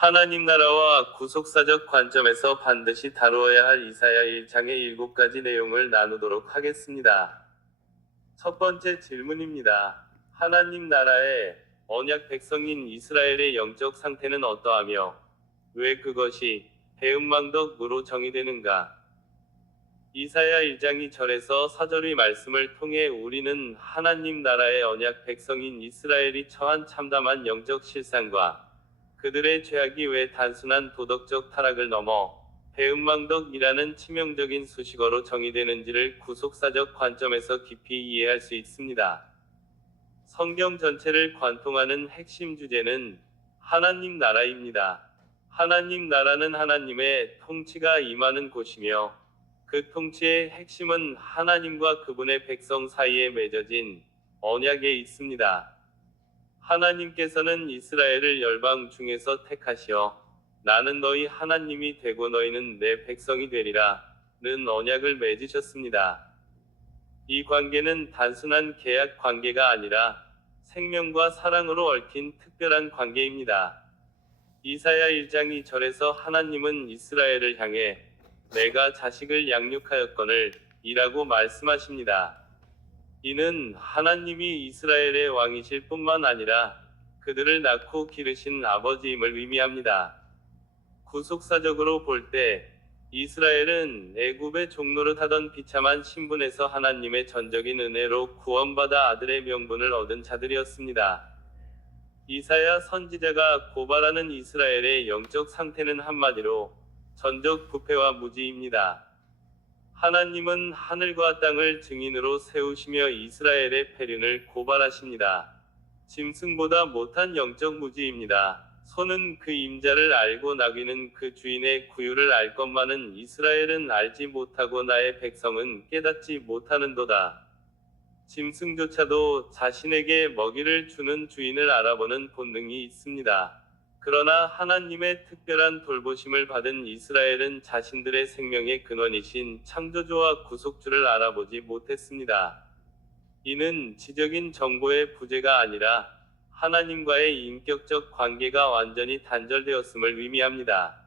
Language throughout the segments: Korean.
하나님 나라와 구속사적 관점에서 반드시 다루어야 할 이사야 1장의 7가지 내용을 나누도록 하겠습니다. 첫 번째 질문입니다. 하나님 나라의 언약 백성인 이스라엘의 영적 상태는 어떠하며 왜 그것이 대음망덕으로 정의되는가? 이사야 1장 2절에서 4절의 말씀을 통해 우리는 하나님 나라의 언약 백성인 이스라엘이 처한 참담한 영적 실상과 그들의 죄악이 왜 단순한 도덕적 타락을 넘어 대음망덕이라는 치명적인 수식어로 정의되는지를 구속사적 관점에서 깊이 이해할 수 있습니다. 성경 전체를 관통하는 핵심 주제는 하나님 나라입니다. 하나님 나라는 하나님의 통치가 임하는 곳이며 그 통치의 핵심은 하나님과 그분의 백성 사이에 맺어진 언약에 있습니다. 하나님께서는 이스라엘을 열방 중에서 택하시어 나는 너희 하나님이 되고 너희는 내 백성이 되리라 는 언약을 맺으셨습니다. 이 관계는 단순한 계약 관계가 아니라 생명과 사랑으로 얽힌 특별한 관계입니다. 이사야 1장 2절에서 하나님은 이스라엘을 향해 내가 자식을 양육하였거늘 이라고 말씀하십니다. 이는 하나님이 이스라엘의 왕이실 뿐만 아니라 그들을 낳고 기르신 아버지임을 의미합니다. 구속사적으로 볼 때 이스라엘은 애굽의 종노릇하던 비참한 신분에서 하나님의 전적인 은혜로 구원받아 아들의 명분을 얻은 자들이었습니다. 이사야 선지자가 고발하는 이스라엘의 영적 상태는 한마디로 전적 부패와 무지입니다. 하나님은 하늘과 땅을 증인으로 세우시며 이스라엘의 폐륜을 고발하십니다. 짐승보다 못한 영적 무지입니다. 소는 그 임자를 알고 나귀는 그 주인의 구유를 알 것만은 이스라엘은 알지 못하고 나의 백성은 깨닫지 못하는도다. 짐승조차도 자신에게 먹이를 주는 주인을 알아보는 본능이 있습니다. 그러나 하나님의 특별한 돌보심을 받은 이스라엘은 자신들의 생명의 근원이신 창조주와 구속주를 알아보지 못했습니다. 이는 지적인 정보의 부재가 아니라 하나님과의 인격적 관계가 완전히 단절되었음을 의미합니다.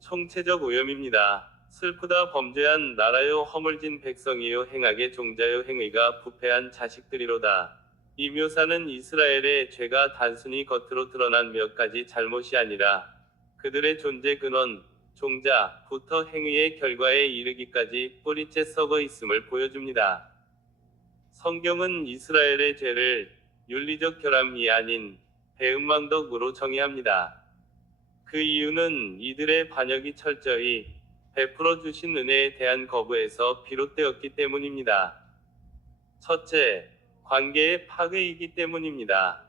총체적 오염입니다. 슬프다 범죄한 나라요 허물진 백성이요 행악의 종자요 행위가 부패한 자식들이로다. 이 묘사는 이스라엘의 죄가 단순히 겉으로 드러난 몇 가지 잘못이 아니라 그들의 존재 근원, 종자부터 행위의 결과에 이르기까지 뿌리째 썩어 있음을 보여줍니다. 성경은 이스라엘의 죄를 윤리적 결함이 아닌 대음망덕으로 정의합니다. 그 이유는 이들의 반역이 철저히 베풀어 주신 은혜에 대한 거부에서 비롯되었기 때문입니다. 첫째, 관계의 파괴이기 때문입니다.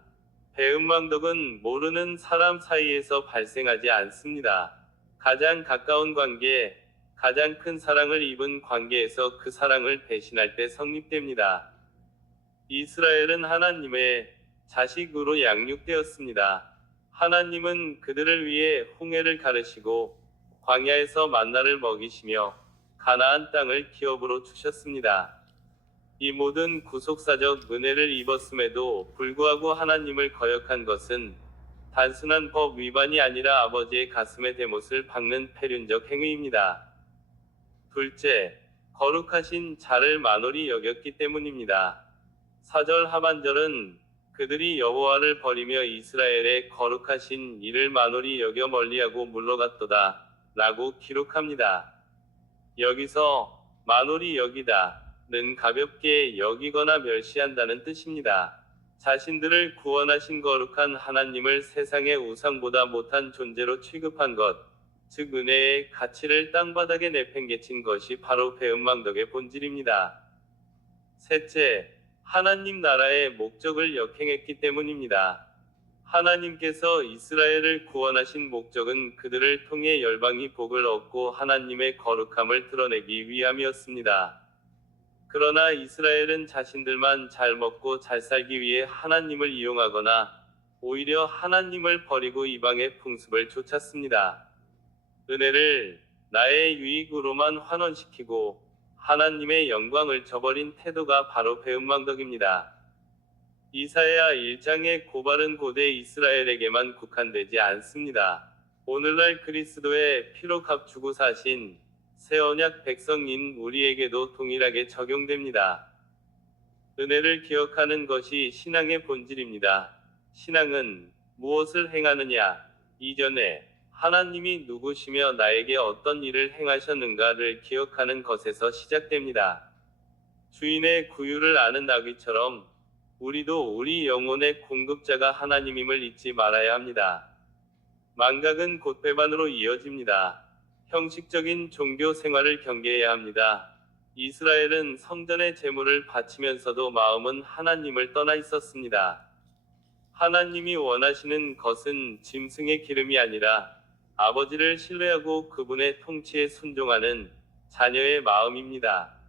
대음망덕은 모르는 사람 사이에서 발생하지 않습니다. 가장 가까운 관계, 가장 큰 사랑을 입은 관계에서 그 사랑을 배신할 때 성립됩니다. 이스라엘은 하나님의 자식으로 양육되었습니다. 하나님은 그들을 위해 홍해를 가르시고 광야에서 만나를 먹이시며 가나안 땅을 기업으로 주셨습니다. 이 모든 구속사적 은혜를 입었음에도 불구하고 하나님을 거역한 것은 단순한 법 위반이 아니라 아버지의 가슴의 대못을 박는 폐륜적 행위입니다. 둘째, 거룩하신 자를 만홀히 여겼기 때문입니다. 4절 하반절은 그들이 여호와를 버리며 이스라엘의 거룩하신 이를 만홀히 여겨 멀리하고 물러갔도다 라고 기록합니다. 여기서 만홀히 여기다 는 가볍게 여기거나 멸시한다는 뜻입니다. 자신들을 구원하신 거룩한 하나님을 세상의 우상보다 못한 존재로 취급한 것, 즉 은혜의 가치를 땅바닥에 내팽개친 것이 바로 배은망덕의 본질입니다. 셋째, 하나님 나라의 목적을 역행했기 때문입니다. 하나님께서 이스라엘을 구원하신 목적은 그들을 통해 열방이 복을 얻고 하나님의 거룩함을 드러내기 위함이었습니다. 그러나 이스라엘은 자신들만 잘 먹고 잘 살기 위해 하나님을 이용하거나 오히려 하나님을 버리고 이방의 풍습을 쫓았습니다. 은혜를 나의 유익으로만 환원시키고 하나님의 영광을 저버린 태도가 바로 배은망덕입니다. 이사야 1장의 고발은 고대 이스라엘에게만 국한되지 않습니다. 오늘날 그리스도의 피로 값주고 사신 새 언약 백성인 우리에게도 동일하게 적용됩니다. 은혜를 기억하는 것이 신앙의 본질입니다. 신앙은 무엇을 행하느냐? 이전에 하나님이 누구시며 나에게 어떤 일을 행하셨는가를 기억하는 것에서 시작됩니다. 주인의 구유를 아는 나귀처럼 우리도 우리 영혼의 공급자가 하나님임을 잊지 말아야 합니다. 망각은 곧 배반으로 이어집니다. 형식적인 종교 생활을 경계해야 합니다. 이스라엘은 성전의 제물을 바치면서도 마음은 하나님을 떠나 있었습니다. 하나님이 원하시는 것은 짐승의 기름이 아니라 아버지를 신뢰하고 그분의 통치에 순종하는 자녀의 마음입니다.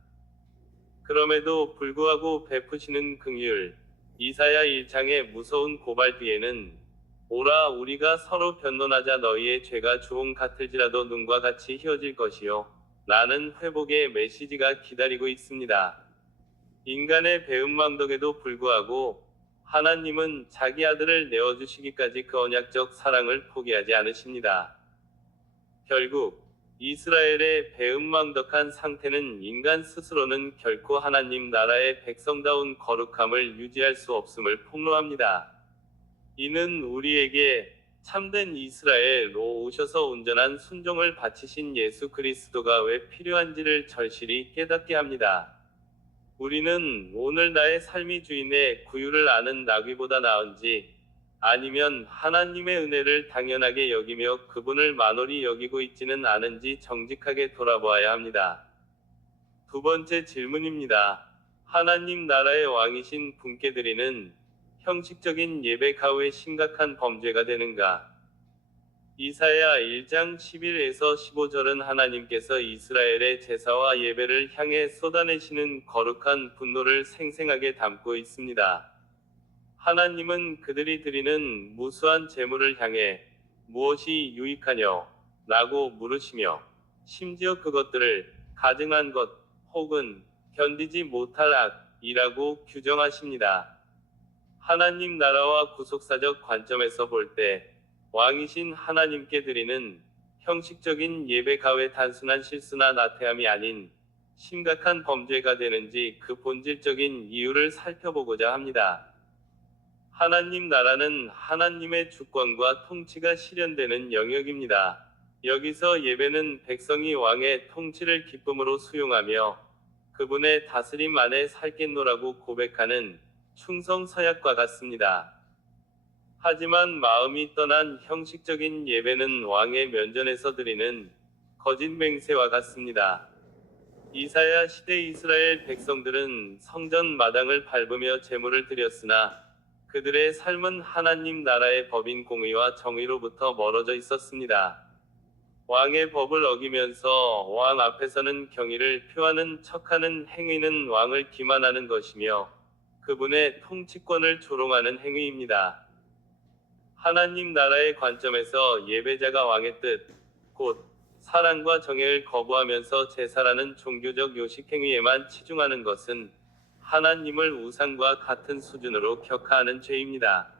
그럼에도 불구하고 베푸시는 긍휼, 이사야 1장의 무서운 고발 뒤에는 오라 우리가 서로 변론하자 너희의 죄가 주홍 같을지라도 눈과 같이 희어질 것이요 라는 회복의 메시지가 기다리고 있습니다. 인간의 배은망덕에도 불구하고 하나님은 자기 아들을 내어주시기까지 그 언약적 사랑을 포기하지 않으십니다. 결국 이스라엘의 배은망덕한 상태는 인간 스스로는 결코 하나님 나라의 백성다운 거룩함을 유지할 수 없음을 폭로합니다. 이는 우리에게 참된 이스라엘로 오셔서 온전한 순종을 바치신 예수 그리스도가 왜 필요한지를 절실히 깨닫게 합니다. 우리는 오늘 나의 삶이 주인의 구유를 아는 나귀보다 나은지 아니면 하나님의 은혜를 당연하게 여기며 그분을 만홀히 여기고 있지는 않은지 정직하게 돌아보아야 합니다. 두 번째 질문입니다. 하나님 나라의 왕이신 분께 드리는 형식적인 예배가 왜 심각한 범죄가 되는가? 이사야 1장 11에서 15절은 하나님께서 이스라엘의 제사와 예배를 향해 쏟아내시는 거룩한 분노를 생생하게 담고 있습니다. 하나님은 그들이 드리는 무수한 제물을 향해 무엇이 유익하뇨? 라고 물으시며 심지어 그것들을 가증한 것 혹은 견디지 못할 악이라고 규정하십니다. 하나님 나라와 구속사적 관점에서 볼 때 왕이신 하나님께 드리는 형식적인 예배가 왜 단순한 실수나 나태함이 아닌 심각한 범죄가 되는지 그 본질적인 이유를 살펴보고자 합니다. 하나님 나라는 하나님의 주권과 통치가 실현되는 영역입니다. 여기서 예배는 백성이 왕의 통치를 기쁨으로 수용하며 그분의 다스림 안에 살겠노라고 고백하는 충성 서약과 같습니다. 하지만 마음이 떠난 형식적인 예배는 왕의 면전에서 드리는 거짓 맹세와 같습니다. 이사야 시대 이스라엘 백성들은 성전 마당을 밟으며 제물을 드렸으나 그들의 삶은 하나님 나라의 법인 공의와 정의로부터 멀어져 있었습니다. 왕의 법을 어기면서 왕 앞에서는 경의를 표하는 척하는 행위는 왕을 기만하는 것이며 그분의 통치권을 조롱하는 행위입니다. 하나님 나라의 관점에서 예배자가 왕의 뜻, 곧 사랑과 정의를 거부하면서 제사라는 종교적 요식 행위에만 치중하는 것은 하나님을 우상과 같은 수준으로 격하하는 죄입니다.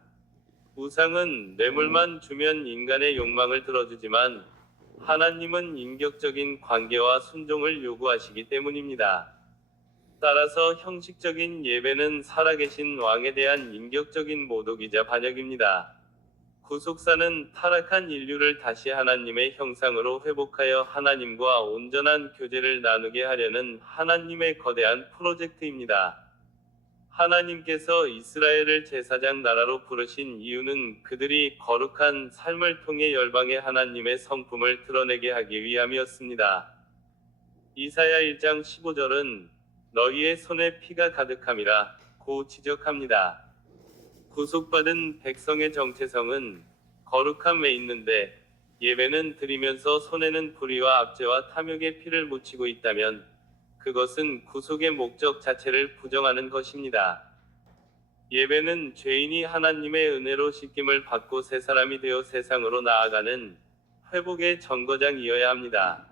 우상은 뇌물만 주면 인간의 욕망을 들어주지만 하나님은 인격적인 관계와 순종을 요구하시기 때문입니다. 따라서 형식적인 예배는 살아계신 왕에 대한 인격적인 모독이자 반역입니다. 구속사는 타락한 인류를 다시 하나님의 형상으로 회복하여 하나님과 온전한 교제를 나누게 하려는 하나님의 거대한 프로젝트입니다. 하나님께서 이스라엘을 제사장 나라로 부르신 이유는 그들이 거룩한 삶을 통해 열방의 하나님의 성품을 드러내게 하기 위함이었습니다. 이사야 1장 15절은 너희의 손에 피가 가득함이라 고 지적합니다. 구속받은 백성의 정체성은 거룩함에 있는데 예배는 드리면서 손에는 불의와 압제와 탐욕의 피를 묻히고 있다면 그것은 구속의 목적 자체를 부정하는 것입니다. 예배는 죄인이 하나님의 은혜로 씻김을 받고 새 사람이 되어 세상으로 나아가는 회복의 정거장이어야 합니다.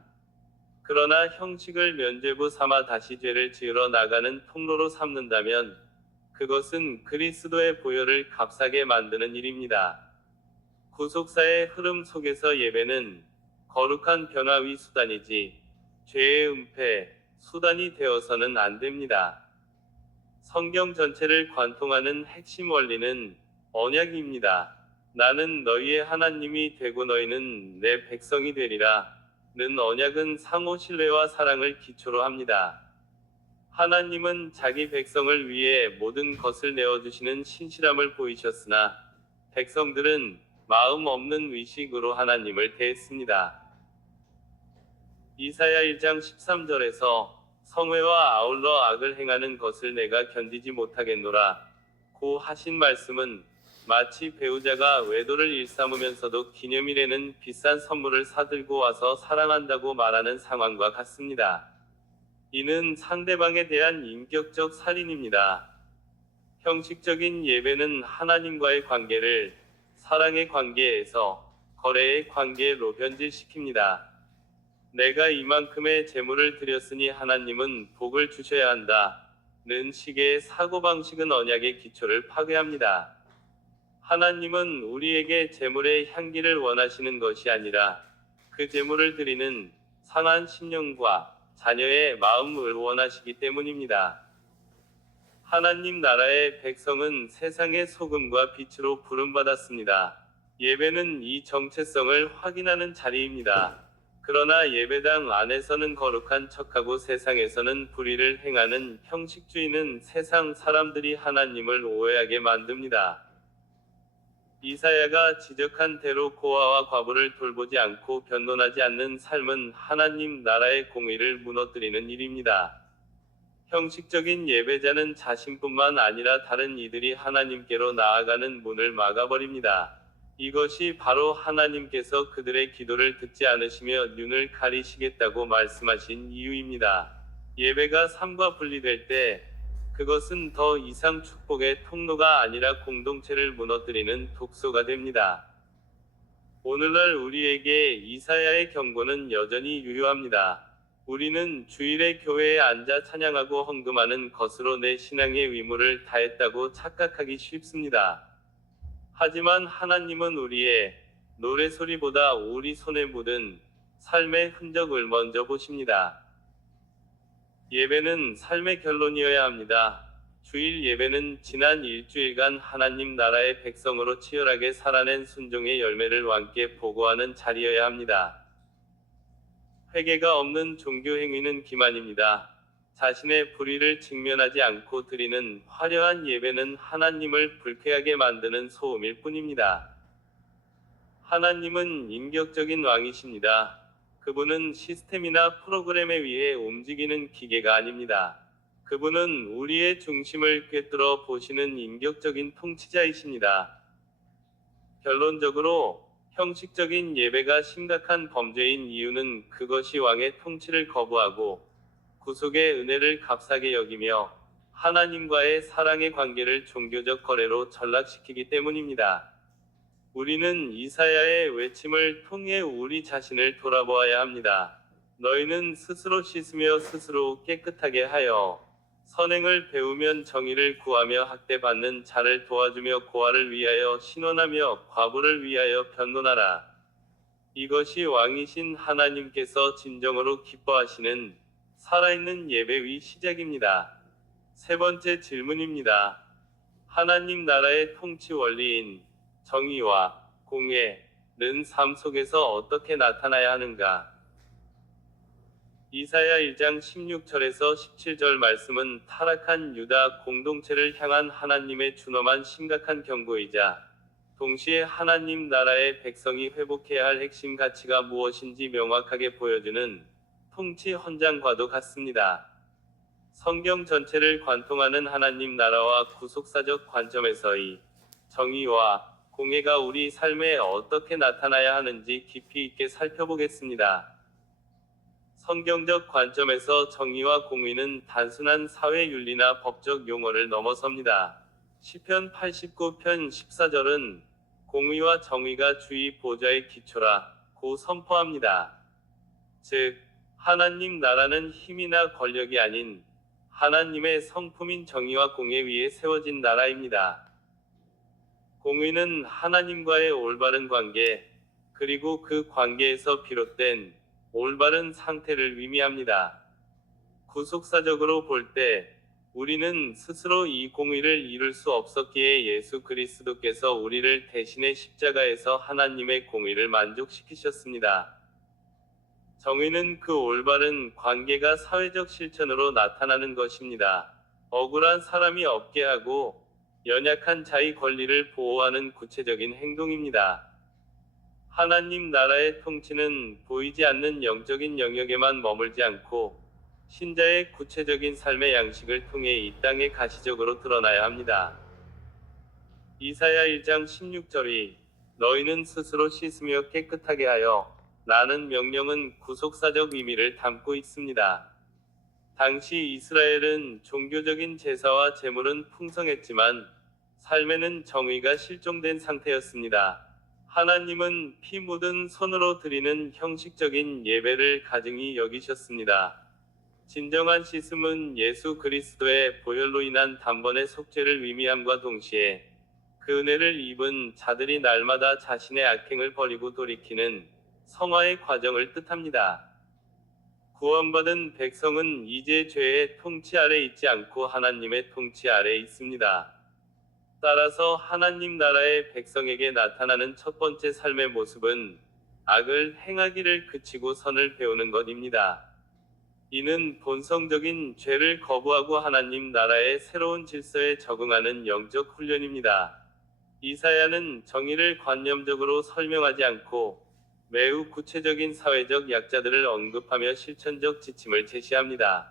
그러나 형식을 면죄부 삼아 다시 죄를 지으러 나가는 통로로 삼는다면 그것은 그리스도의 보혈을 값싸게 만드는 일입니다. 구속사의 흐름 속에서 예배는 거룩한 변화의 수단이지 죄의 은폐, 수단이 되어서는 안 됩니다. 성경 전체를 관통하는 핵심 원리는 언약입니다. 나는 너희의 하나님이 되고 너희는 내 백성이 되리라. 는 언약은 상호 신뢰와 사랑을 기초로 합니다. 하나님은 자기 백성을 위해 모든 것을 내어주시는 신실함을 보이셨으나 백성들은 마음 없는 의식으로 하나님을 대했습니다. 이사야 1장 13절에서 성회와 아울러 악을 행하는 것을 내가 견디지 못하겠노라 고 하신 말씀은 마치 배우자가 외도를 일삼으면서도 기념일에는 비싼 선물을 사들고 와서 사랑한다고 말하는 상황과 같습니다. 이는 상대방에 대한 인격적 살인입니다. 형식적인 예배는 하나님과의 관계를 사랑의 관계에서 거래의 관계로 변질시킵니다. 내가 이만큼의 재물을 드렸으니 하나님은 복을 주셔야 한다. 는 식의 사고방식은 언약의 기초를 파괴합니다. 하나님은 우리에게 재물의 향기를 원하시는 것이 아니라 그 재물을 드리는 상한 심령과 자녀의 마음을 원하시기 때문입니다. 하나님 나라의 백성은 세상의 소금과 빛으로 부름받았습니다. 예배는 이 정체성을 확인하는 자리입니다. 그러나 예배당 안에서는 거룩한 척하고 세상에서는 불의를 행하는 형식주의는 세상 사람들이 하나님을 오해하게 만듭니다. 이사야가 지적한 대로 고아와 과부를 돌보지 않고 변론하지 않는 삶은 하나님 나라의 공의를 무너뜨리는 일입니다. 형식적인 예배자는 자신뿐만 아니라 다른 이들이 하나님께로 나아가는 문을 막아버립니다. 이것이 바로 하나님께서 그들의 기도를 듣지 않으시며 눈을 가리시겠다고 말씀하신 이유입니다. 예배가 삶과 분리될 때 그것은 더 이상 축복의 통로가 아니라 공동체를 무너뜨리는 독소가 됩니다. 오늘날 우리에게 이사야의 경고는 여전히 유효합니다. 우리는 주일에 교회에 앉아 찬양하고 헌금하는 것으로 내 신앙의 의무를 다했다고 착각하기 쉽습니다. 하지만 하나님은 우리의 노래소리보다 우리 손에 묻은 삶의 흔적을 먼저 보십니다. 예배는 삶의 결론이어야 합니다. 주일 예배는 지난 일주일간 하나님 나라의 백성으로 치열하게 살아낸 순종의 열매를 왕께 보고하는 자리여야 합니다. 회개가 없는 종교 행위는 기만입니다. 자신의 불의를 직면하지 않고 드리는 화려한 예배는 하나님을 불쾌하게 만드는 소음일 뿐입니다. 하나님은 인격적인 왕이십니다. 그분은 시스템이나 프로그램에 의해 움직이는 기계가 아닙니다. 그분은 우리의 중심을 꿰뚫어 보시는 인격적인 통치자이십니다. 결론적으로 형식적인 예배가 심각한 범죄인 이유는 그것이 왕의 통치를 거부하고 구속의 은혜를 값싸게 여기며 하나님과의 사랑의 관계를 종교적 거래로 전락시키기 때문입니다. 우리는 이사야의 외침을 통해 우리 자신을 돌아보아야 합니다. 너희는 스스로 씻으며 스스로 깨끗하게 하여 선행을 배우면 정의를 구하며 학대받는 자를 도와주며 고아를 위하여 신원하며 과부를 위하여 변론하라. 이것이 왕이신 하나님께서 진정으로 기뻐하시는 살아있는 예배의 시작입니다. 세 번째 질문입니다. 하나님 나라의 통치 원리인 정의와 공의는 삶 속에서 어떻게 나타나야 하는가? 이사야 1장 16절에서 17절 말씀은 타락한 유다 공동체를 향한 하나님의 준엄한 심각한 경고이자 동시에 하나님 나라의 백성이 회복해야 할 핵심 가치가 무엇인지 명확하게 보여주는 통치 헌장과도 같습니다. 성경 전체를 관통하는 하나님 나라와 구속사적 관점에서의 정의와 공의가 우리 삶에 어떻게 나타나야 하는지 깊이 있게 살펴보겠습니다. 성경적 관점에서 정의와 공의는 단순한 사회윤리나 법적 용어를 넘어섭니다. 시편 89편 14절은 공의와 정의가 주의 보좌의 기초라고 선포합니다. 즉, 하나님 나라는 힘이나 권력이 아닌 하나님의 성품인 정의와 공의 위에 세워진 나라입니다. 공의는 하나님과의 올바른 관계, 그리고 그 관계에서 비롯된 올바른 상태를 의미합니다. 구속사적으로 볼 때, 우리는 스스로 이 공의를 이룰 수 없었기에 예수 그리스도께서 우리를 대신해 십자가에서 하나님의 공의를 만족시키셨습니다. 정의는 그 올바른 관계가 사회적 실천으로 나타나는 것입니다. 억울한 사람이 없게 하고 연약한 자의 권리를 보호하는 구체적인 행동입니다. 하나님 나라의 통치는 보이지 않는 영적인 영역에만 머물지 않고 신자의 구체적인 삶의 양식을 통해 이 땅에 가시적으로 드러나야 합니다. 이사야 1장 16절이 너희는 스스로 씻으며 깨끗하게 하여 라는 명령은 구속사적 의미를 담고 있습니다. 당시 이스라엘은 종교적인 제사와 제물은 풍성했지만 삶에는 정의가 실종된 상태였습니다. 하나님은 피 묻은 손으로 드리는 형식적인 예배를 가증히 여기셨습니다. 진정한 씻음은 예수 그리스도의 보혈로 인한 단번의 속죄를 의미함과 동시에 그 은혜를 입은 자들이 날마다 자신의 악행을 버리고 돌이키는 성화의 과정을 뜻합니다. 구원받은 백성은 이제 죄의 통치 아래 있지 않고 하나님의 통치 아래 있습니다. 따라서 하나님 나라의 백성에게 나타나는 첫 번째 삶의 모습은 악을 행하기를 그치고 선을 배우는 것입니다. 이는 본성적인 죄를 거부하고 하나님 나라의 새로운 질서에 적응하는 영적 훈련입니다. 이사야는 정의를 관념적으로 설명하지 않고 매우 구체적인 사회적 약자들을 언급하며 실천적 지침을 제시합니다.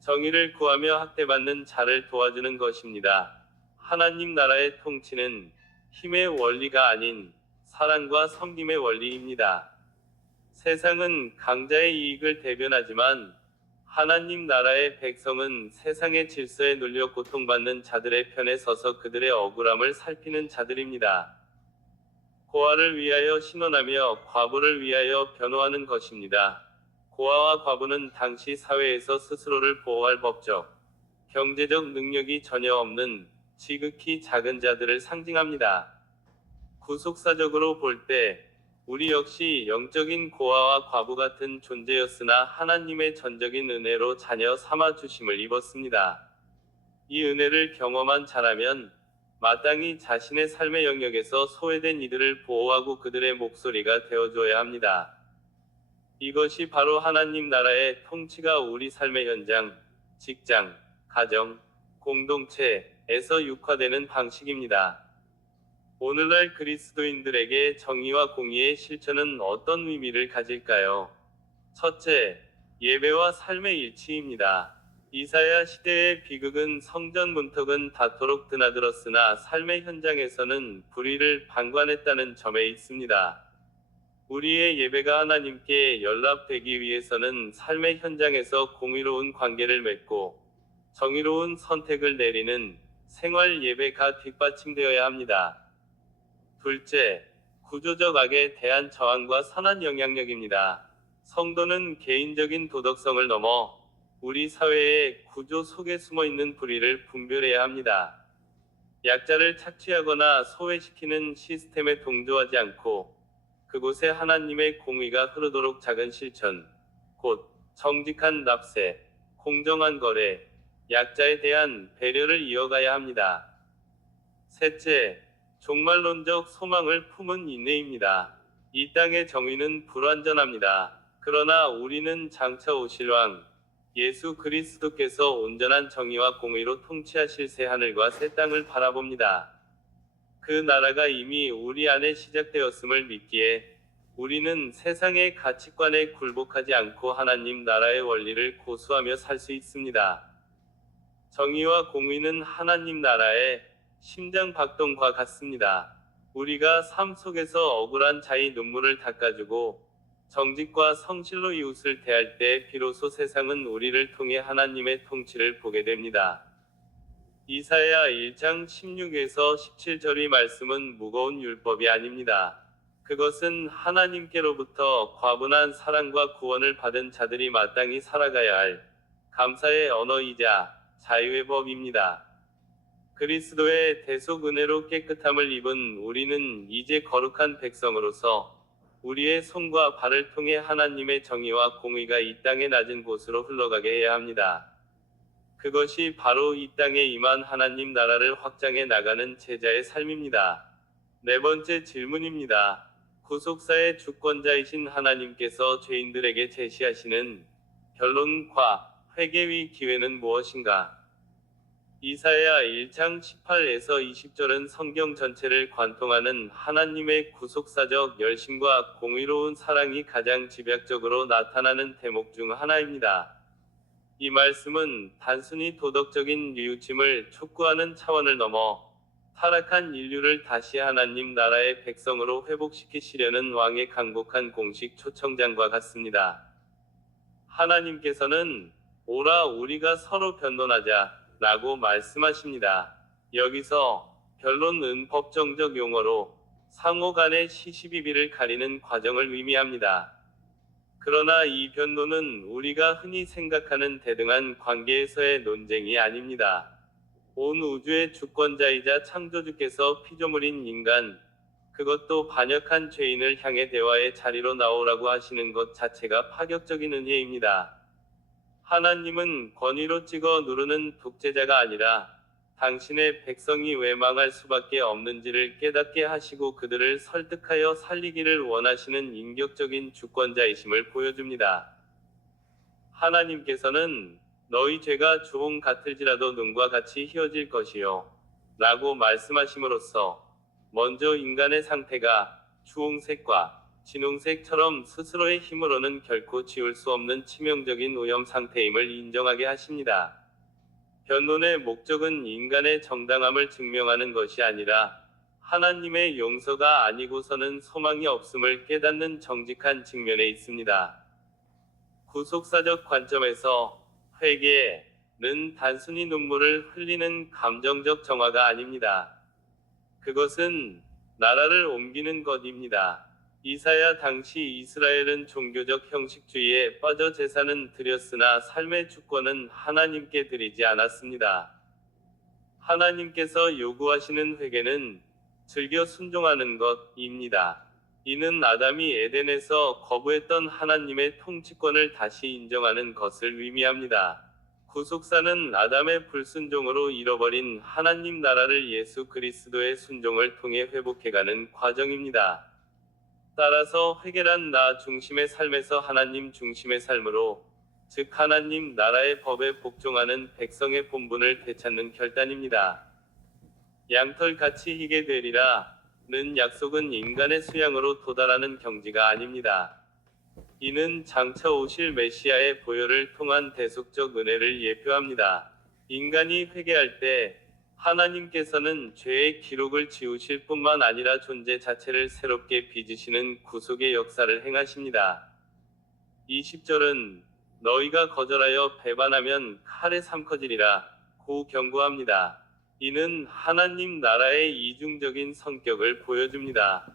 정의를 구하며 학대받는 자를 도와주는 것입니다. 하나님 나라의 통치는 힘의 원리가 아닌 사랑과 섬김의 원리입니다. 세상은 강자의 이익을 대변하지만 하나님 나라의 백성은 세상의 질서에 눌려 고통받는 자들의 편에 서서 그들의 억울함을 살피는 자들입니다. 고아를 위하여 신원하며 과부를 위하여 변호하는 것입니다. 고아와 과부는 당시 사회에서 스스로를 보호할 법적, 경제적 능력이 전혀 없는 지극히 작은 자들을 상징합니다. 구속사적으로 볼 때 우리 역시 영적인 고아와 과부 같은 존재였으나 하나님의 전적인 은혜로 자녀 삼아 주심을 입었습니다. 이 은혜를 경험한 자라면 마땅히 자신의 삶의 영역에서 소외된 이들을 보호하고 그들의 목소리가 되어줘야 합니다. 이것이 바로 하나님 나라의 통치가 우리 삶의 현장, 직장, 가정, 공동체에서 육화되는 방식입니다. 오늘날 그리스도인들에게 정의와 공의의 실천은 어떤 의미를 가질까요? 첫째, 예배와 삶의 일치입니다. 이사야 시대의 비극은 성전 문턱은 닿도록 드나들었으나 삶의 현장에서는 불의를 방관했다는 점에 있습니다. 우리의 예배가 하나님께 연락되기 위해서는 삶의 현장에서 공의로운 관계를 맺고 정의로운 선택을 내리는 생활 예배가 뒷받침되어야 합니다. 둘째, 구조적 악에 대한 저항과 선한 영향력입니다. 성도는 개인적인 도덕성을 넘어 우리 사회의 구조 속에 숨어있는 불의를 분별해야 합니다. 약자를 착취하거나 소외시키는 시스템에 동조하지 않고 그곳에 하나님의 공의가 흐르도록 작은 실천, 곧 정직한 납세, 공정한 거래, 약자에 대한 배려를 이어가야 합니다. 셋째, 종말론적 소망을 품은 인내입니다. 이 땅의 정의는 불완전합니다. 그러나 우리는 장차 오실 왕, 예수 그리스도께서 온전한 정의와 공의로 통치하실 새 하늘과 새 땅을 바라봅니다. 그 나라가 이미 우리 안에 시작되었음을 믿기에 우리는 세상의 가치관에 굴복하지 않고 하나님 나라의 원리를 고수하며 살 수 있습니다. 정의와 공의는 하나님 나라의 심장 박동과 같습니다. 우리가 삶 속에서 억울한 자의 눈물을 닦아주고 정직과 성실로 이웃을 대할 때 비로소 세상은 우리를 통해 하나님의 통치를 보게 됩니다. 이사야 1장 16에서 17절의 말씀은 무거운 율법이 아닙니다. 그것은 하나님께로부터 과분한 사랑과 구원을 받은 자들이 마땅히 살아가야 할 감사의 언어이자 자유의 법입니다. 그리스도의 대속 은혜로 깨끗함을 입은 우리는 이제 거룩한 백성으로서 우리의 손과 발을 통해 하나님의 정의와 공의가 이 땅의 낮은 곳으로 흘러가게 해야 합니다. 그것이 바로 이 땅에 임한 하나님 나라를 확장해 나가는 제자의 삶입니다. 네 번째 질문입니다. 구속사의 주권자이신 하나님께서 죄인들에게 제시하시는 변론과 회개의 기회는 무엇인가? 이사야 1장 18에서 20절은 성경 전체를 관통하는 하나님의 구속사적 열심과 공의로운 사랑이 가장 집약적으로 나타나는 대목 중 하나입니다. 이 말씀은 단순히 도덕적인 뉘우침을 촉구하는 차원을 넘어 타락한 인류를 다시 하나님 나라의 백성으로 회복시키시려는 왕의 간곡한 공식 초청장과 같습니다. 하나님께서는 오라 우리가 서로 변론하자 라고 말씀하십니다. 여기서 변론은 법정적 용어로 상호 간의 시시비비를 가리는 과정을 의미합니다. 그러나 이 변론은 우리가 흔히 생각하는 대등한 관계에서의 논쟁이 아닙니다. 온 우주의 주권자이자 창조주께서 피조물인 인간, 그것도 반역한 죄인을 향해 대화의 자리로 나오라고 하시는 것 자체가 파격적인 은혜입니다. 하나님은 권위로 찍어 누르는 독재자가 아니라 당신의 백성이 왜 망할 수밖에 없는지를 깨닫게 하시고 그들을 설득하여 살리기를 원하시는 인격적인 주권자이심을 보여줍니다. 하나님께서는 너희 죄가 주홍 같을지라도 눈과 같이 희어질 것이요 라고 말씀하심으로써 먼저 인간의 상태가 주홍색과 진홍색처럼 스스로의 힘으로는 결코 지울 수 없는 치명적인 오염 상태임을 인정하게 하십니다. 변론의 목적은 인간의 정당함을 증명하는 것이 아니라 하나님의 용서가 아니고서는 소망이 없음을 깨닫는 정직한 직면에 있습니다. 구속사적 관점에서 회개는 단순히 눈물을 흘리는 감정적 정화가 아닙니다. 그것은 나라를 옮기는 것입니다. 이사야 당시 이스라엘은 종교적 형식주의에 빠져 제사는 드렸으나 삶의 주권은 하나님께 드리지 않았습니다. 하나님께서 요구하시는 회개는 즐겨 순종하는 것입니다. 이는 아담이 에덴에서 거부했던 하나님의 통치권을 다시 인정하는 것을 의미합니다. 구속사는 아담의 불순종으로 잃어버린 하나님 나라를 예수 그리스도의 순종을 통해 회복해가는 과정입니다. 따라서 회개란 나 중심의 삶에서 하나님 중심의 삶으로, 즉 하나님 나라의 법에 복종하는 백성의 본분을 되찾는 결단입니다. 양털같이 희게 되리라 는 약속은 인간의 수양으로 도달하는 경지가 아닙니다. 이는 장차 오실 메시아의 보혈을 통한 대속적 은혜를 예표합니다. 인간이 회개할 때 하나님께서는 죄의 기록을 지우실 뿐만 아니라 존재 자체를 새롭게 빚으시는 구속의 역사를 행하십니다. 20절은 너희가 거절하여 배반하면 칼에 삼켜지리라 고 경고합니다. 이는 하나님 나라의 이중적인 성격을 보여줍니다.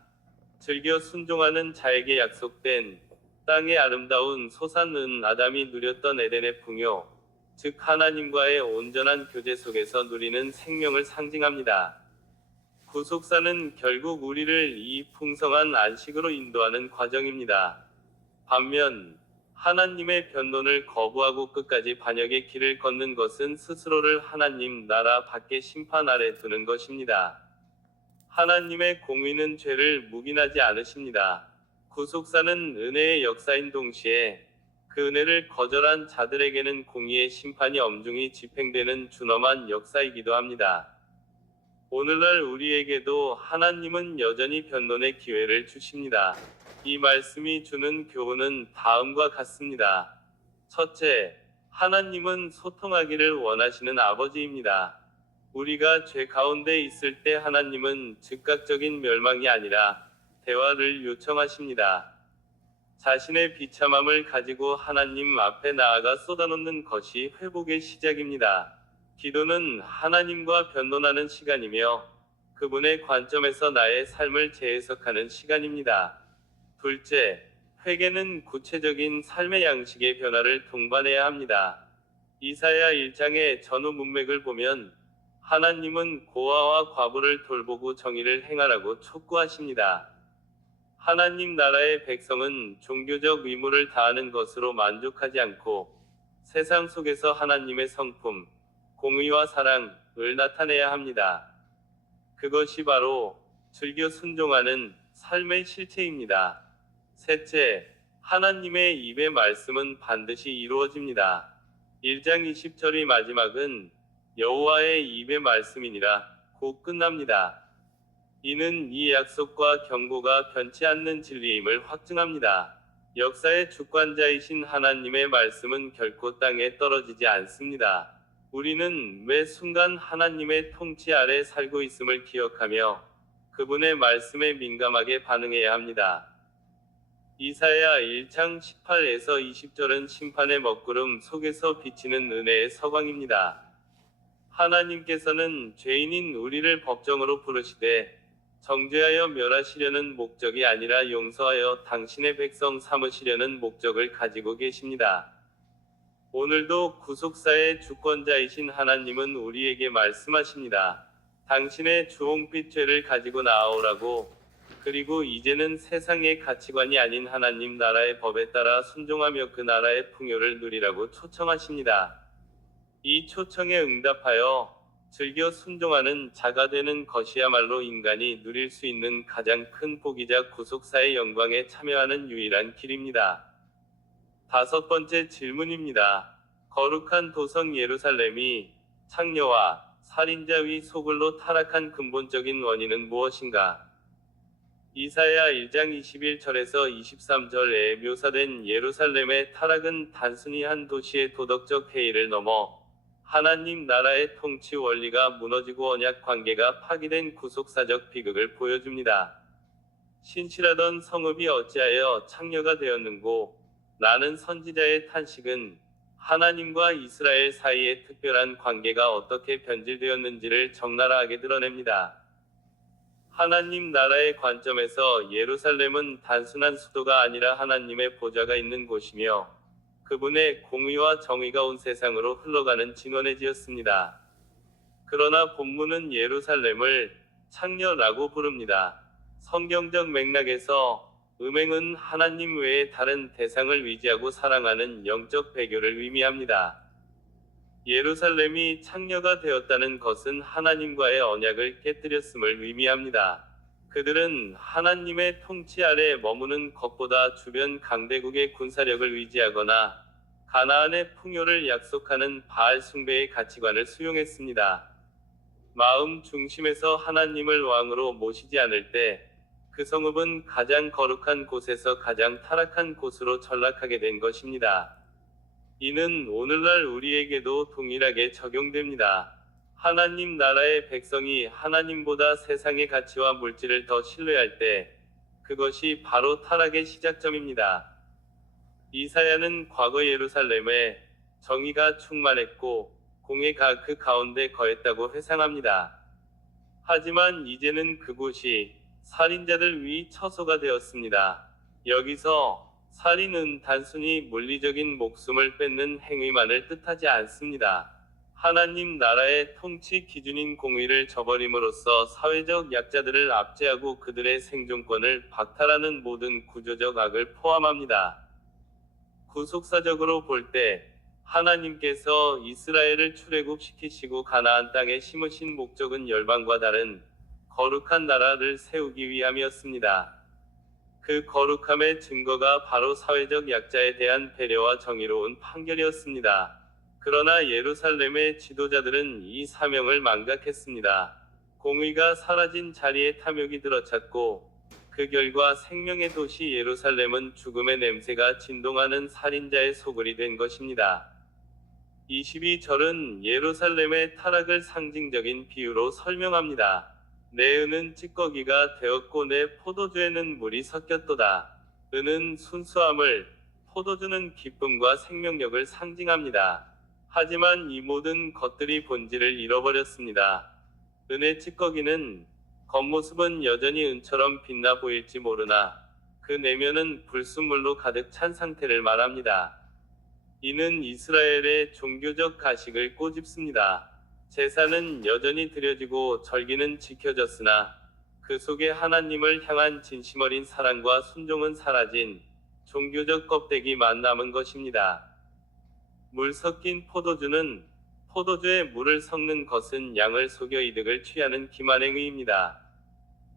즐겨 순종하는 자에게 약속된 땅의 아름다운 소산은 아담이 누렸던 에덴의 풍요, 즉 하나님과의 온전한 교제 속에서 누리는 생명을 상징합니다. 구속사는 결국 우리를 이 풍성한 안식으로 인도하는 과정입니다. 반면 하나님의 변론을 거부하고 끝까지 반역의 길을 걷는 것은 스스로를 하나님 나라 밖의 심판 아래 두는 것입니다. 하나님의 공의는 죄를 묵인하지 않으십니다. 구속사는 은혜의 역사인 동시에 그 은혜를 거절한 자들에게는 공의의 심판이 엄중히 집행되는 준엄한 역사이기도 합니다. 오늘날 우리에게도 하나님은 여전히 변론의 기회를 주십니다. 이 말씀이 주는 교훈은 다음과 같습니다. 첫째, 하나님은 소통하기를 원하시는 아버지입니다. 우리가 죄 가운데 있을 때 하나님은 즉각적인 멸망이 아니라 대화를 요청하십니다. 자신의 비참함을 가지고 하나님 앞에 나아가 쏟아놓는 것이 회복의 시작입니다. 기도는 하나님과 변론하는 시간이며 그분의 관점에서 나의 삶을 재해석하는 시간입니다. 둘째, 회개는 구체적인 삶의 양식의 변화를 동반해야 합니다. 이사야 1장의 전후 문맥을 보면 하나님은 고아와 과부를 돌보고 정의를 행하라고 촉구하십니다. 하나님 나라의 백성은 종교적 의무를 다하는 것으로 만족하지 않고 세상 속에서 하나님의 성품, 공의와 사랑을 나타내야 합니다. 그것이 바로 즐겨 순종하는 삶의 실체입니다. 셋째, 하나님의 입의 말씀은 반드시 이루어집니다. 1장 20절의 마지막은 여호와의 입의 말씀이니라 고 끝납니다. 이는 이 약속과 경고가 변치 않는 진리임을 확증합니다. 역사의 주관자이신 하나님의 말씀은 결코 땅에 떨어지지 않습니다. 우리는 매 순간 하나님의 통치 아래 살고 있음을 기억하며 그분의 말씀에 민감하게 반응해야 합니다. 이사야 1장 18에서 20절은 심판의 먹구름 속에서 비치는 은혜의 서광입니다. 하나님께서는 죄인인 우리를 법정으로 부르시되 정죄하여 멸하시려는 목적이 아니라 용서하여 당신의 백성 삼으시려는 목적을 가지고 계십니다. 오늘도 구속사의 주권자이신 하나님은 우리에게 말씀하십니다. 당신의 주홍빛 죄를 가지고 나아오라고. 그리고 이제는 세상의 가치관이 아닌 하나님 나라의 법에 따라 순종하며 그 나라의 풍요를 누리라고 초청하십니다. 이 초청에 응답하여 즐겨 순종하는 자가 되는 것이야말로 인간이 누릴 수 있는 가장 큰 복이자 구속사의 영광에 참여하는 유일한 길입니다. 다섯 번째 질문입니다. 거룩한 도성 예루살렘이 창녀와 살인자 위 소굴로 타락한 근본적인 원인은 무엇인가? 이사야 1장 21절에서 23절에 묘사된 예루살렘의 타락은 단순히 한 도시의 도덕적 해이를 넘어 하나님 나라의 통치 원리가 무너지고 언약 관계가 파기된 구속사적 비극을 보여줍니다. 신실하던 성읍이 어찌하여 창녀가 되었는고, 라는 선지자의 탄식은 하나님과 이스라엘 사이의 특별한 관계가 어떻게 변질되었는지를 적나라하게 드러냅니다. 하나님 나라의 관점에서 예루살렘은 단순한 수도가 아니라 하나님의 보좌가 있는 곳이며 그분의 공의와 정의가 온 세상으로 흘러가는 진원의 지였습니다. 그러나 본문은 예루살렘을 창녀라고 부릅니다. 성경적 맥락에서 음행은 하나님 외에 다른 대상을 위지하고 사랑하는 영적 배교를 의미합니다. 예루살렘이 창녀가 되었다는 것은 하나님과의 언약을 깨뜨렸음을 의미합니다. 그들은 하나님의 통치 아래 머무는 것보다 주변 강대국의 군사력을 의지하거나 가나안의 풍요를 약속하는 바알 숭배의 가치관을 수용했습니다. 마음 중심에서 하나님을 왕으로 모시지 않을 때 그 성읍은 가장 거룩한 곳에서 가장 타락한 곳으로 전락하게 된 것입니다. 이는 오늘날 우리에게도 동일하게 적용됩니다. 하나님 나라의 백성이 하나님보다 세상의 가치와 물질을 더 신뢰할 때 그것이 바로 타락의 시작점입니다. 이사야는 과거 예루살렘에 정의가 충만했고 공의가 그 가운데 거했다고 회상합니다. 하지만 이제는 그곳이 살인자들 위 처소가 되었습니다. 여기서 살인은 단순히 물리적인 목숨을 뺏는 행위만을 뜻하지 않습니다. 하나님 나라의 통치 기준인 공의를 저버림으로써 사회적 약자들을 압제하고 그들의 생존권을 박탈하는 모든 구조적 악을 포함합니다. 구속사적으로 볼 때 하나님께서 이스라엘을 출애굽시키시고 가나안 땅에 심으신 목적은 열방과 다른 거룩한 나라를 세우기 위함이었습니다. 그 거룩함의 증거가 바로 사회적 약자에 대한 배려와 정의로운 판결이었습니다. 그러나 예루살렘의 지도자들은 이 사명을 망각했습니다. 공의가 사라진 자리에 탐욕이 들어찼고 그 결과 생명의 도시 예루살렘은 죽음의 냄새가 진동하는 살인자의 소굴이 된 것입니다. 22절은 예루살렘의 타락을 상징적인 비유로 설명합니다. 내 은은 찌꺼기가 되었고 내 포도주에는 물이 섞였도다. 은은 순수함을, 포도주는 기쁨과 생명력을 상징합니다. 하지만 이 모든 것들이 본질을 잃어버렸습니다. 은의 찌꺼기는 겉모습은 여전히 은처럼 빛나 보일지 모르나 그 내면은 불순물로 가득 찬 상태를 말합니다. 이는 이스라엘의 종교적 가식을 꼬집습니다. 제사는 여전히 드려지고 절기는 지켜졌으나 그 속에 하나님을 향한 진심 어린 사랑과 순종은 사라진 종교적 껍데기만 남은 것입니다. 물 섞인 포도주는 포도주에 물을 섞는 것은 양을 속여 이득을 취하는 기만행위입니다.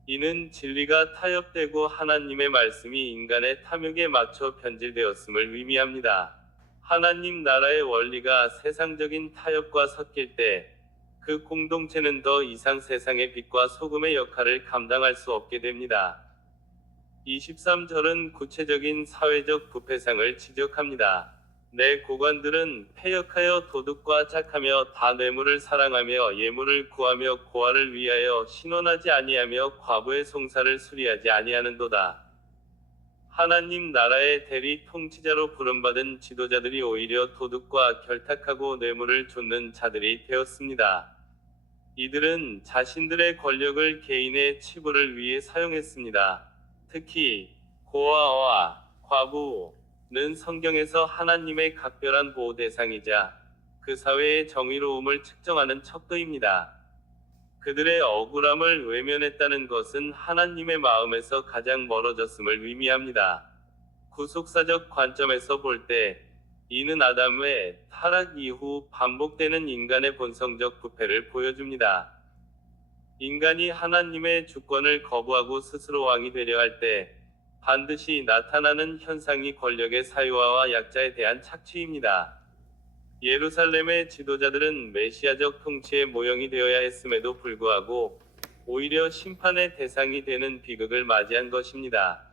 이는 진리가 타협되고 하나님의 말씀이 인간의 탐욕에 맞춰 변질되었음을 의미합니다. 하나님 나라의 원리가 세상적인 타협과 섞일 때 그 공동체는 더 이상 세상의 빛과 소금의 역할을 감당할 수 없게 됩니다. 23절은 구체적인 사회적 부패상을 지적합니다. 내 고관들은 패역하여 도둑과 착하며 다 뇌물을 사랑하며 예물을 구하며 고아를 위하여 신원하지 아니하며 과부의 송사를 수리하지 아니하는도다. 하나님 나라의 대리 통치자로 부름받은 지도자들이 오히려 도둑과 결탁하고 뇌물을 좇는 자들이 되었습니다. 이들은 자신들의 권력을 개인의 치부를 위해 사용했습니다. 특히 고아와 과부는 성경에서 하나님의 각별한 보호 대상이자 그 사회의 정의로움을 측정하는 척도입니다. 그들의 억울함을 외면했다는 것은 하나님의 마음에서 가장 멀어졌음을 의미합니다. 구속사적 관점에서 볼 때 이는 아담의 타락 이후 반복되는 인간의 본성적 부패를 보여줍니다. 인간이 하나님의 주권을 거부하고 스스로 왕이 되려 할 때 반드시 나타나는 현상이 권력의 사유화와 약자에 대한 착취입니다. 예루살렘의 지도자들은 메시아적 통치의 모형이 되어야 했음에도 불구하고 오히려 심판의 대상이 되는 비극을 맞이한 것입니다.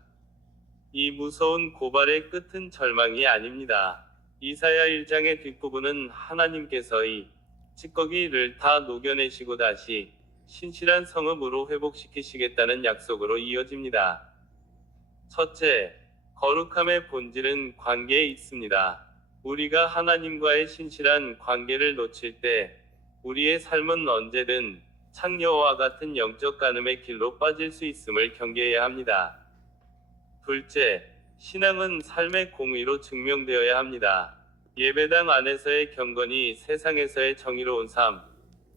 이 무서운 고발의 끝은 절망이 아닙니다. 이사야 1장의 뒷부분은 하나님께서 이 찌꺼기를 다 녹여내시고 다시 신실한 성읍으로 회복시키시겠다는 약속으로 이어집니다. 첫째, 거룩함의 본질은 관계에 있습니다. 우리가 하나님과의 신실한 관계를 놓칠 때 우리의 삶은 언제든 창녀와 같은 영적 간음의 길로 빠질 수 있음을 경계해야 합니다. 둘째, 신앙은 삶의 공의로 증명되어야 합니다. 예배당 안에서의 경건이 세상에서의 정의로운 삶,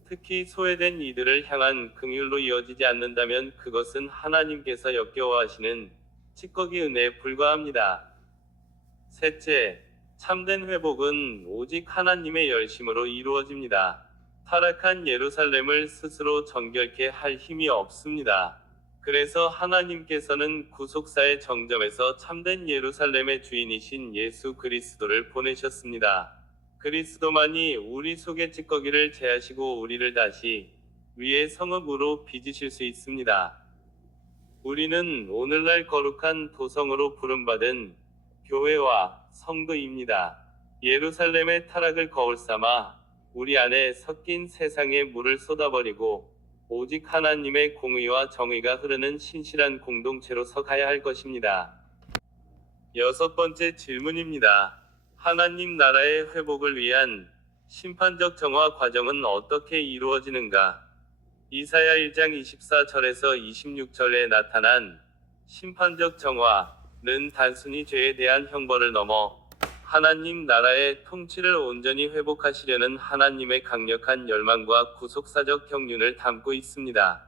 특히 소외된 이들을 향한 긍휼로 이어지지 않는다면 그것은 하나님께서 역겨워하시는 찌꺼기 은혜에 불과합니다. 셋째, 참된 회복은 오직 하나님의 열심으로 이루어집니다. 타락한 예루살렘을 스스로 정결케 할 힘이 없습니다. 그래서 하나님께서는 구속사의 정점에서 참된 예루살렘의 주인이신 예수 그리스도를 보내셨습니다. 그리스도만이 우리 속의 찌꺼기를 제하시고 우리를 다시 위의 성읍으로 빚으실 수 있습니다. 우리는 오늘날 거룩한 도성으로 부름받은 교회와 성도입니다. 예루살렘의 타락을 거울 삼아 우리 안에 섞인 세상의 물을 쏟아버리고 오직 하나님의 공의와 정의가 흐르는 신실한 공동체로서 가야 할 것입니다. 여섯 번째 질문입니다. 하나님 나라의 회복을 위한 심판적 정화 과정은 어떻게 이루어지는가? 이사야 1장 24절에서 26절에 나타난 심판적 정화는 단순히 죄에 대한 형벌을 넘어 하나님 나라의 통치를 온전히 회복하시려는 하나님의 강력한 열망과 구속사적 경륜을 담고 있습니다.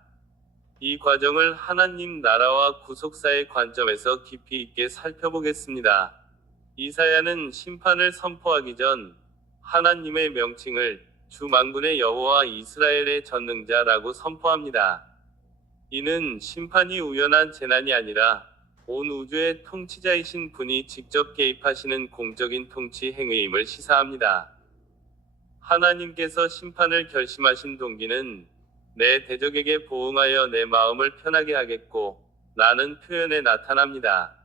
이 과정을 하나님 나라와 구속사의 관점에서 깊이 있게 살펴보겠습니다. 이사야는 심판을 선포하기 전 하나님의 명칭을 주 만군의 여호와 이스라엘의 전능자라고 선포합니다. 이는 심판이 우연한 재난이 아니라 온 우주의 통치자이신 분이 직접 개입하시는 공적인 통치 행위임을 시사합니다. 하나님께서 심판을 결심하신 동기는 내 대적에게 보응하여 내 마음을 편하게 하겠고 라는 표현에 나타납니다.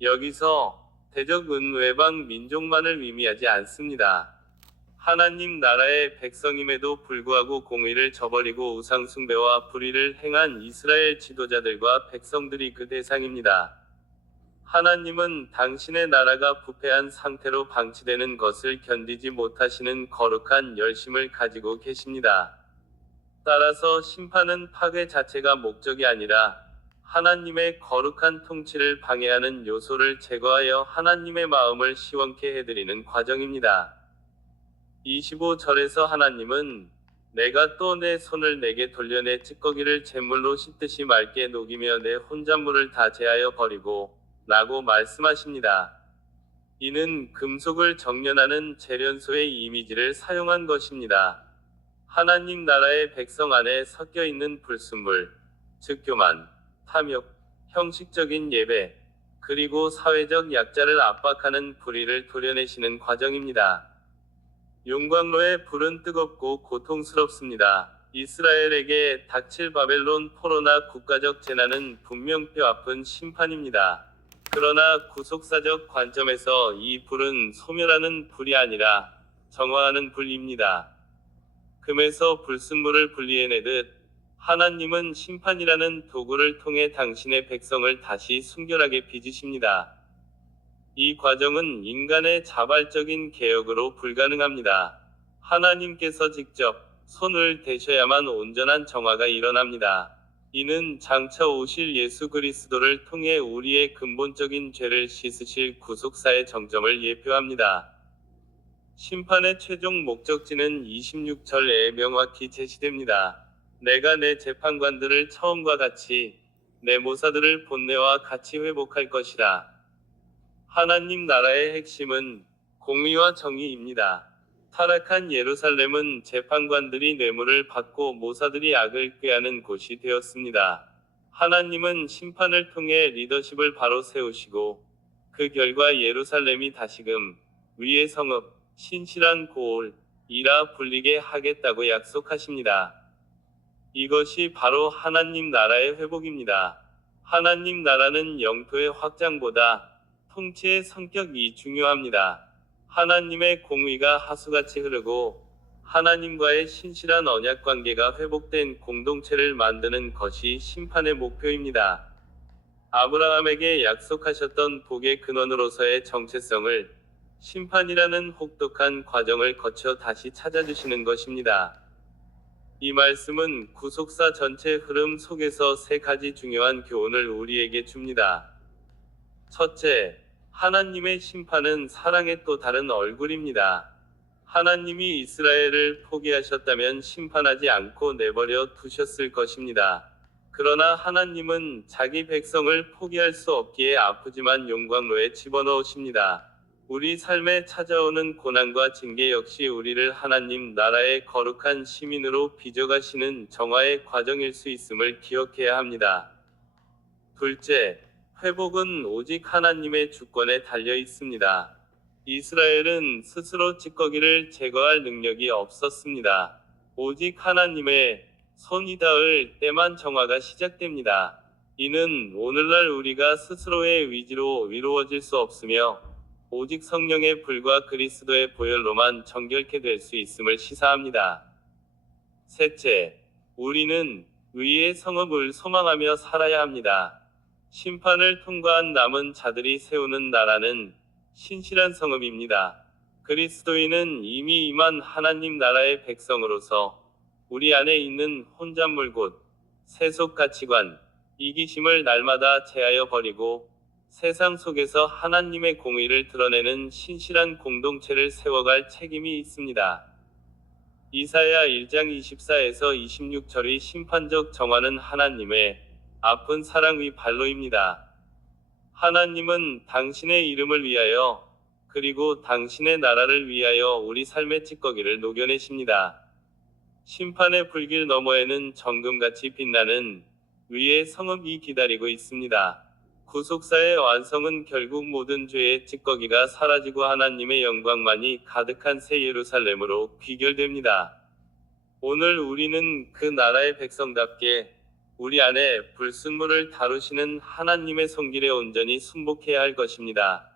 여기서 대적은 외방 민족만을 의미하지 않습니다. 하나님 나라의 백성임에도 불구하고 공의를 저버리고 우상 숭배와 불의를 행한 이스라엘 지도자들과 백성들이 그 대상입니다. 하나님은 당신의 나라가 부패한 상태로 방치되는 것을 견디지 못하시는 거룩한 열심을 가지고 계십니다. 따라서 심판은 파괴 자체가 목적이 아니라 하나님의 거룩한 통치를 방해하는 요소를 제거하여 하나님의 마음을 시원케 해드리는 과정입니다. 25절에서 하나님은 내가 또 내 손을 내게 돌려 내 찌꺼기를 잿물로 씻듯이 맑게 녹이며 내 혼잣물을 다 제하여 버리고 라고 말씀하십니다. 이는 금속을 정련하는 재련소의 이미지를 사용한 것입니다. 하나님 나라의 백성 안에 섞여 있는 불순물, 즉 교만, 탐욕, 형식적인 예배, 그리고 사회적 약자를 압박하는 불의를 도려내시는 과정입니다. 용광로의 불은 뜨겁고 고통스럽습니다. 이스라엘에게 닥칠 바벨론 포로나 국가적 재난은 분명 뼈아픈 심판입니다. 그러나 구속사적 관점에서 이 불은 소멸하는 불이 아니라 정화하는 불입니다. 금에서 불순물을 분리해내듯 하나님은 심판이라는 도구를 통해 당신의 백성을 다시 순결하게 빚으십니다. 이 과정은 인간의 자발적인 개혁으로 불가능합니다. 하나님께서 직접 손을 대셔야만 온전한 정화가 일어납니다. 이는 장차 오실 예수 그리스도를 통해 우리의 근본적인 죄를 씻으실 구속사의 정점을 예표합니다. 심판의 최종 목적지는 26절에 명확히 제시됩니다. 내가 내 재판관들을 처음과 같이 내 모사들을 본래와 같이 회복할 것이라. 하나님 나라의 핵심은 공의와 정의입니다. 타락한 예루살렘은 재판관들이 뇌물을 받고 모사들이 악을 꾀하는 곳이 되었습니다. 하나님은 심판을 통해 리더십을 바로 세우시고 그 결과 예루살렘이 다시금 위의 성읍, 신실한 고을이라 불리게 하겠다고 약속하십니다. 이것이 바로 하나님 나라의 회복입니다. 하나님 나라는 영토의 확장보다 통치의 성격이 중요합니다. 하나님의 공의가 하수같이 흐르고 하나님과의 신실한 언약 관계가 회복된 공동체를 만드는 것이 심판의 목표입니다. 아브라함에게 약속하셨던 복의 근원으로서의 정체성을 심판이라는 혹독한 과정을 거쳐 다시 찾아주시는 것입니다. 이 말씀은 구속사 전체 흐름 속에서 세 가지 중요한 교훈을 우리에게 줍니다. 첫째, 하나님의 심판은 사랑의 또 다른 얼굴입니다. 하나님이 이스라엘을 포기하셨다면 심판하지 않고 내버려 두셨을 것입니다. 그러나 하나님은 자기 백성을 포기할 수 없기에 아프지만 용광로에 집어넣으십니다. 우리 삶에 찾아오는 고난과 징계 역시 우리를 하나님 나라의 거룩한 시민으로 빚어가시는 정화의 과정일 수 있음을 기억해야 합니다. 둘째, 회복은 오직 하나님의 주권에 달려 있습니다. 이스라엘은 스스로 찌꺼기를 제거할 능력이 없었습니다. 오직 하나님의 손이 닿을 때만 정화가 시작됩니다. 이는 오늘날 우리가 스스로의 의지로 위로워질 수 없으며 오직 성령의 불과 그리스도의 보혈로만 정결케 될 수 있음을 시사합니다. 셋째, 우리는 의의 성읍을 소망하며 살아야 합니다. 심판을 통과한 남은 자들이 세우는 나라는 신실한 성읍입니다. 그리스도인은 이미 임한 하나님 나라의 백성으로서 우리 안에 있는 혼잣물 곧 세속 가치관, 이기심을 날마다 제하여 버리고 세상 속에서 하나님의 공의를 드러내는 신실한 공동체를 세워갈 책임이 있습니다. 이사야 1장 24에서 26절의 심판적 정화는 하나님의 아픈 사랑의 발로입니다. 하나님은 당신의 이름을 위하여 그리고 당신의 나라를 위하여 우리 삶의 찌꺼기를 녹여내십니다. 심판의 불길 너머에는 정금같이 빛나는 위의 성읍이 기다리고 있습니다. 구속사의 완성은 결국 모든 죄의 찌꺼기가 사라지고 하나님의 영광만이 가득한 새 예루살렘으로 귀결됩니다. 오늘 우리는 그 나라의 백성답게 우리 안에 불순물을 다루시는 하나님의 손길에 온전히 순복해야 할 것입니다.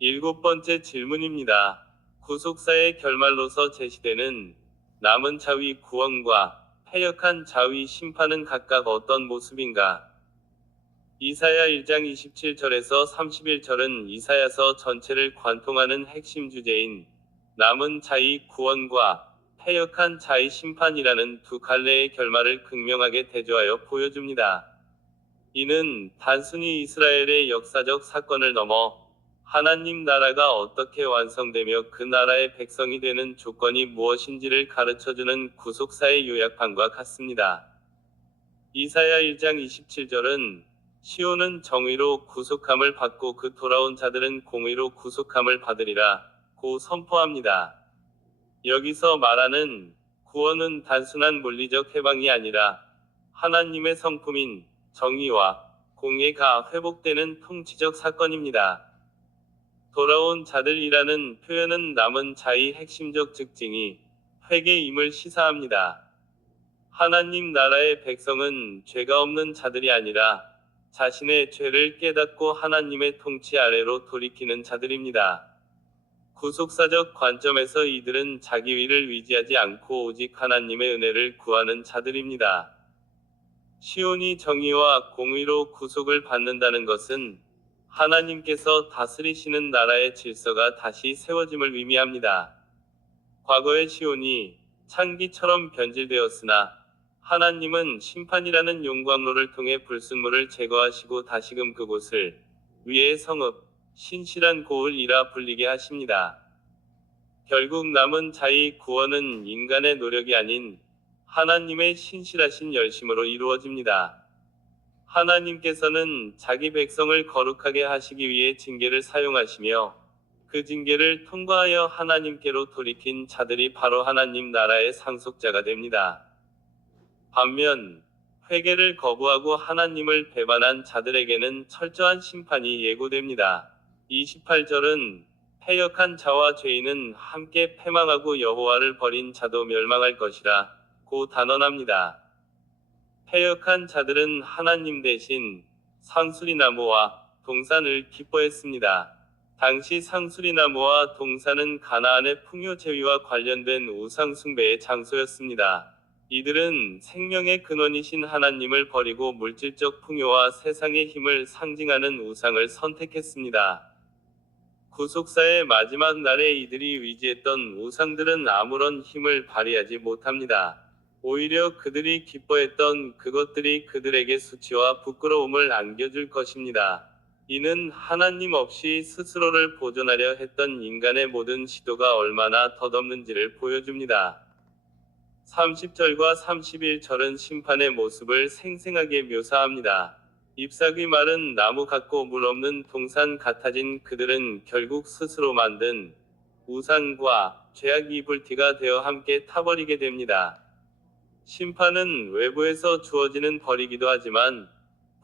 일곱 번째 질문입니다. 구속사의 결말로서 제시되는 남은 자위 구원과 패역한 자위 심판은 각각 어떤 모습인가? 이사야 1장 27절에서 31절은 이사야서 전체를 관통하는 핵심 주제인 남은 자의 구원과 패역한 자의 심판이라는 두 갈래의 결말을 극명하게 대조하여 보여줍니다. 이는 단순히 이스라엘의 역사적 사건을 넘어 하나님 나라가 어떻게 완성되며 그 나라의 백성이 되는 조건이 무엇인지를 가르쳐주는 구속사의 요약판과 같습니다. 이사야 1장 27절은 시온은 정의로 구속함을 받고 그 돌아온 자들은 공의로 구속함을 받으리라 고 선포합니다. 여기서 말하는 구원은 단순한 물리적 해방이 아니라 하나님의 성품인 정의와 공의가 회복되는 통치적 사건입니다. 돌아온 자들이라는 표현은 남은 자의 핵심적 특징이 회개임을 시사합니다. 하나님 나라의 백성은 죄가 없는 자들이 아니라 자신의 죄를 깨닫고 하나님의 통치 아래로 돌이키는 자들입니다. 구속사적 관점에서 이들은 자기 위를 위지하지 않고 오직 하나님의 은혜를 구하는 자들입니다. 시온이 정의와 공의로 구속을 받는다는 것은 하나님께서 다스리시는 나라의 질서가 다시 세워짐을 의미합니다. 과거의 시온이 창기처럼 변질되었으나 하나님은 심판이라는 용광로를 통해 불순물을 제거하시고 다시금 그곳을 위의 성읍, 신실한 고을이라 불리게 하십니다. 결국 남은 자의 구원은 인간의 노력이 아닌 하나님의 신실하신 열심으로 이루어집니다. 하나님께서는 자기 백성을 거룩하게 하시기 위해 징계를 사용하시며 그 징계를 통과하여 하나님께로 돌이킨 자들이 바로 하나님 나라의 상속자가 됩니다. 반면 회개를 거부하고 하나님을 배반한 자들에게는 철저한 심판이 예고됩니다. 28절은 패역한 자와 죄인은 함께 패망하고 여호와를 버린 자도 멸망할 것이라 고 단언합니다. 패역한 자들은 하나님 대신 상수리나무와 동산을 기뻐했습니다. 당시 상수리나무와 동산은 가나안의 풍요 제위와 관련된 우상 숭배의 장소였습니다. 이들은 생명의 근원이신 하나님을 버리고 물질적 풍요와 세상의 힘을 상징하는 우상을 선택했습니다. 구속사의 마지막 날에 이들이 위지했던 우상들은 아무런 힘을 발휘하지 못합니다. 오히려 그들이 기뻐했던 그것들이 그들에게 수치와 부끄러움을 안겨줄 것입니다. 이는 하나님 없이 스스로를 보존하려 했던 인간의 모든 시도가 얼마나 덧없는지를 보여줍니다. 30절과 31절은 심판의 모습을 생생하게 묘사합니다. 잎사귀 마른 나무 같고 물 없는 동산 같아진 그들은 결국 스스로 만든 우상과 죄악 이불티가 되어 함께 타버리게 됩니다. 심판은 외부에서 주어지는 벌이기도 하지만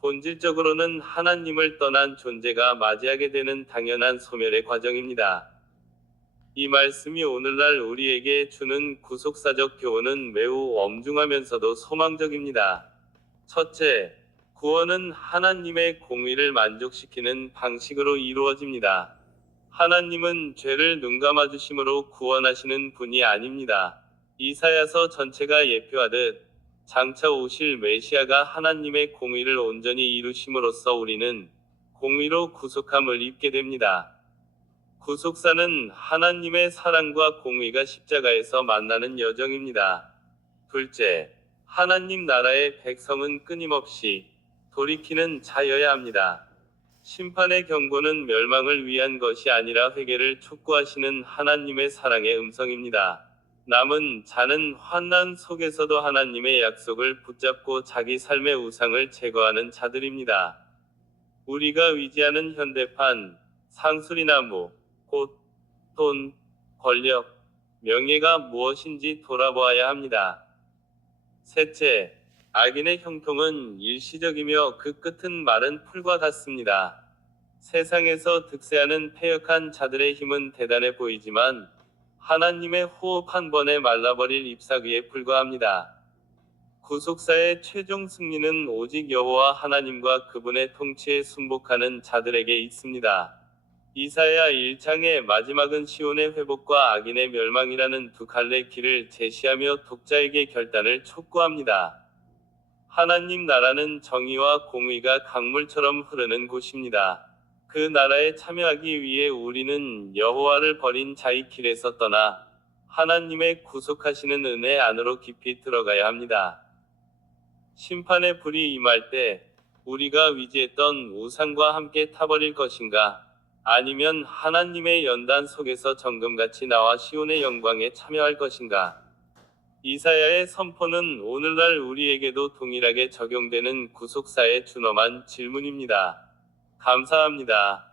본질적으로는 하나님을 떠난 존재가 맞이하게 되는 당연한 소멸의 과정입니다. 이 말씀이 오늘날 우리에게 주는 구속사적 교훈은 매우 엄중하면서도 소망적입니다. 첫째, 구원은 하나님의 공의를 만족시키는 방식으로 이루어집니다. 하나님은 죄를 눈감아주심으로 구원하시는 분이 아닙니다. 이사야서 전체가 예표하듯 장차 오실 메시아가 하나님의 공의를 온전히 이루심으로써 우리는 공의로 구속함을 입게 됩니다. 구속사는 하나님의 사랑과 공의가 십자가에서 만나는 여정입니다. 둘째, 하나님 나라의 백성은 끊임없이 돌이키는 자여야 합니다. 심판의 경고는 멸망을 위한 것이 아니라 회개를 촉구하시는 하나님의 사랑의 음성입니다. 남은 자는 환난 속에서도 하나님의 약속을 붙잡고 자기 삶의 우상을 제거하는 자들입니다. 우리가 위지하는 현대판, 상수리나무, 곧, 돈, 권력, 명예가 무엇인지 돌아보아야 합니다. 셋째, 악인의 형통은 일시적이며 그 끝은 마른 풀과 같습니다. 세상에서 득세하는 패역한 자들의 힘은 대단해 보이지만 하나님의 호흡 한 번에 말라버릴 잎사귀에 불과합니다. 구속사의 최종 승리는 오직 여호와 하나님과 그분의 통치에 순복하는 자들에게 있습니다. 이사야 1장의 마지막은 시온의 회복과 악인의 멸망이라는 두 갈래 길을 제시하며 독자에게 결단을 촉구합니다. 하나님 나라는 정의와 공의가 강물처럼 흐르는 곳입니다. 그 나라에 참여하기 위해 우리는 여호와를 버린 자의 길에서 떠나 하나님의 구속하시는 은혜 안으로 깊이 들어가야 합니다. 심판의 불이 임할 때 우리가 위지했던 우상과 함께 타버릴 것인가? 아니면 하나님의 연단 속에서 정금같이 나와 시온의 영광에 참여할 것인가? 이사야의 선포는 오늘날 우리에게도 동일하게 적용되는 구속사에 준엄한 질문입니다. 감사합니다.